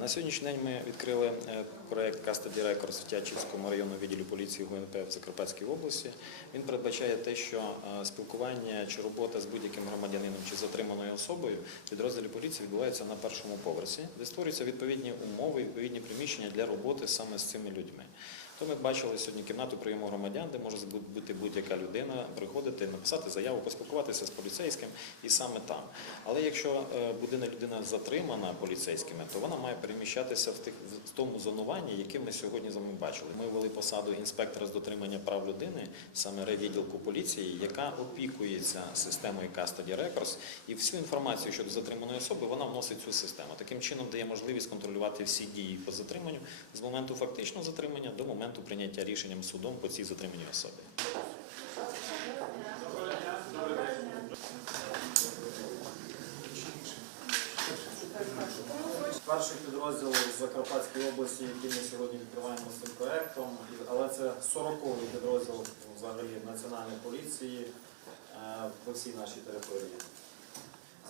На сьогоднішній день ми відкрили проєкт Custody Records в Тячівському районному відділі поліції ГУНП в Закарпатській області. Він передбачає те, що е, спілкування чи робота з будь-яким громадянином чи затриманою особою підрозділі поліції відбувається на першому поверсі, де створюються відповідні умови, відповідні приміщення для роботи саме з цими людьми. То ми бачили сьогодні кімнату прийому громадян, де може бути будь-яка людина, приходити, написати заяву, поспілкуватися з поліцейським і саме там. Але якщо е, буде людина затримана поліцейськими, то вона має переміщатися в тих в тому зонуванні, яке ми сьогодні з вами бачили. Ми ввели посаду інспектора з дотримання прав людини, саме райвідділку поліції, яка опікується системою Custody Records, і всю інформацію щодо затриманої особи вона вносить цю систему. Таким чином дає можливість контролювати всі дії по затриманню з моменту фактичного затримання до моменту прийняття рішенням судом по цій затриманій особі. Перший підрозділ з Закарпатської області, який ми сьогодні відкриваємо з цим проектом, але це 40-й підрозділ взагалі Національної поліції е, по всій нашій території.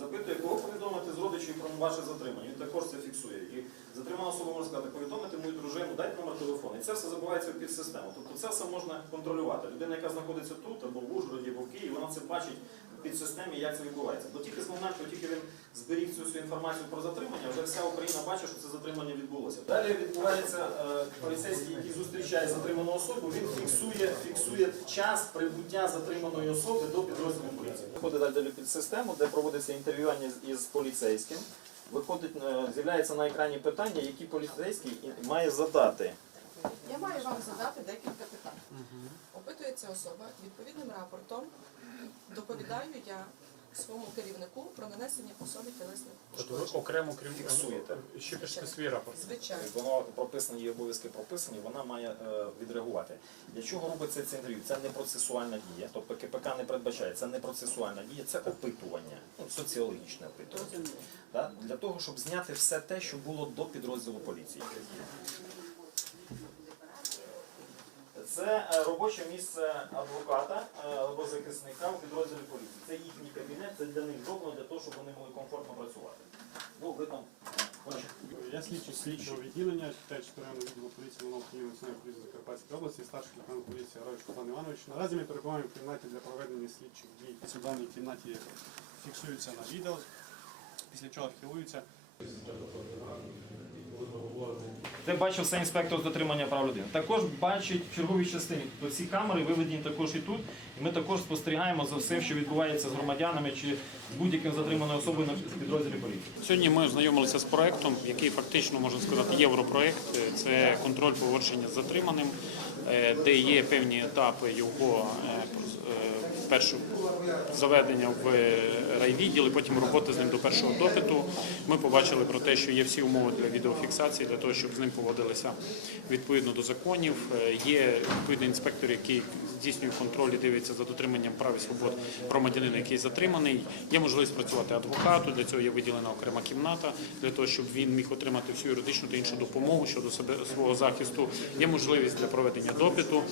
Запитує, кого повідомити з родичів про ваше затримання. Він також це фіксує. І затримана особа може сказати, повідомити мою дружину, дайте номер телефону. І це все забувається в підсистему. Тобто це все можна контролювати. Людина, яка знаходиться тут, або в Ужгороді, або в Києві, вона це бачить під системі, як це відбувається. Бо тільки з моменту, тільки він зберіг цю всю інформацію про затримання, вже вся Україна бачить, що це затримання відбулося. Далі відбувається е, поліцейський, який зустрічає затриману особу, він фіксує, фіксує час прибуття затриманої особи до підрозділу поліції. Виходить далі під систему, де проводиться інтерв'ювання із поліцейським. Виходить, е, з'являється на екрані питання, які поліцейський має задати. Я маю вам задати декілька питань. Опитується особа відповідним рапортом. Доповідаю я своєму керівнику про нанесення особі тілесних Тобто ви ушкоджень. окремо крім Фіксуєте. ще пишете свій рапорт. Звичайно. Воно прописано, її обов'язки прописані, вона має е, відреагувати. Для чого робиться це інтерв'ю? Це не процесуальна дія. Тобто КПК не передбачає, це не процесуальна дія, це опитування, ну, соціологічне опитування. Да? Для того, щоб зняти все те, що було до підрозділу поліції. Це е, робоче місце адвоката е, або захисника у підрозділі поліції. Це їхній кабінет, це для них зроблено для того, щоб вони могли комфортно працювати. Ну, ви там. Я слідчий слідчого відділення, районного відділу поліції Головного управління національної поліції Закарпатської області, старший лейтенант поліції Гравич Руслан Іванович. Наразі ми перебуваємо в кімнаті для проведення слідчих дій. У даній кімнаті фіксуються на відео, після чого архівуються. Це бачив все інспектор з дотримання прав людини. Також бачить в черговій частині. Тобто ці камери виведені також і тут. І ми також спостерігаємо за всім, що відбувається з громадянами чи з будь-яким затриманою особою на підрозділі поліції. Сьогодні ми ознайомилися з проектом, який фактично можна сказати європроект. Це контроль поводження з затриманим, е, де є певні етапи його е, е, першу заведення в райвідділ і потім роботи з ним до першого допиту. Ми побачили про те, що є всі умови для відеофіксації, для того, щоб з ним поводилися відповідно до законів. Є відповідний інспектор, який здійснює контроль і дивиться за дотриманням прав і свобод громадянина, який затриманий. Є можливість працювати адвокату. Для цього є виділена окрема кімната для того, щоб він міг отримати всю юридичну та іншу допомогу щодо себе свого захисту. Є можливість для проведення допиту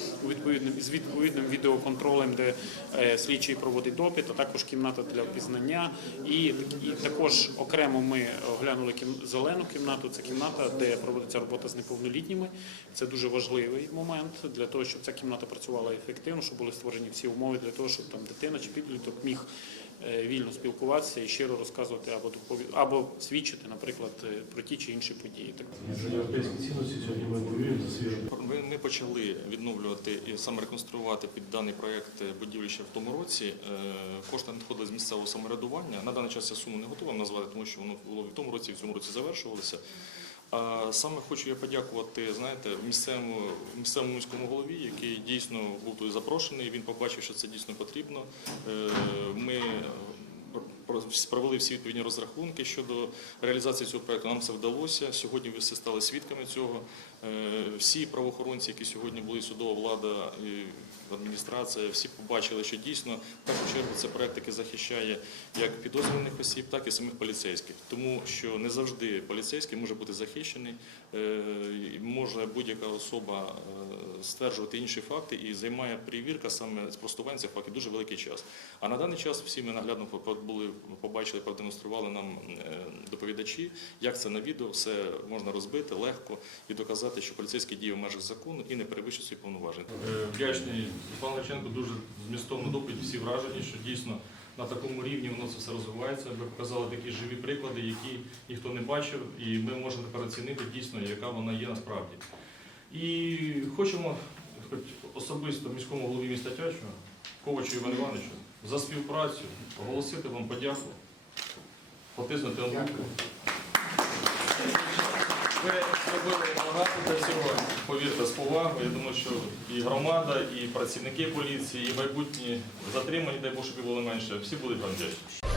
з відповідним відеоконтролем, де е, слідчий проводить допит, а також кімната для впізнання. І, і також окремо ми оглянули кім, зелену кімнату. Це кімната, де проводиться робота з неповнолітніми. Це дуже важливий момент для того, щоб ця кімната працювала ефективно, щоб були створені всі умови для того, щоб там дитина чи підліток міг вільно спілкуватися і щиро розказувати або або свідчити, наприклад, е, про ті чи інші події. Так ми почали відновлювати і саме реконструювати під даний проект будівлі ще в тому році. Е, Кошти надходили з місцевого самоврядування. На даний час я суму не готова назвати, тому що воно було в тому році і в цьому році завершувалося. А саме хочу я подякувати, знаєте, місцевому місцевому міському голові, який дійсно був тут запрошений. Він побачив, що це дійсно потрібно. Е, Ми провели всі відповідні розрахунки щодо реалізації цього проекту. Нам це вдалося. Сьогодні ви всі стали свідками цього. Е, Всі правоохоронці, які сьогодні були судова влада, адміністрація, всі побачили, що дійсно в першу чергу це проект, який захищає як підозрюваних осіб, так і самих поліцейських. Тому що не завжди поліцейський може бути захищений, е, може будь-яка особа е, стверджувати інші факти і займає перевірка саме спростування цих фактів дуже великий час. А на даний час всі ми наглядно були побачили, продемонстрували нам е, доповідачі, як це на відео все можна розбити легко і доказати, що поліцейський діє в межах закону і не перевищує свої повноваження. Е, Вдячний Руслан Левченко, дуже змістовну доповідь, всі вражені, що дійсно на такому рівні воно це все розвивається. Ви показали такі живі приклади, які ніхто не бачив, і ми можемо тепер оцінити дійсно, яка вона є насправді. І хочемо особисто міському голові міста Тячого, Ковачу Івану Івановичу, за співпрацю оголосити вам подяку, потиснути руку. Ви зробили багато для цього, повірте, з повагою. Я думаю, що і громада, і працівники поліції, і майбутні затримані, дай Боже, щоб було менше, всі будуть вам вдячні.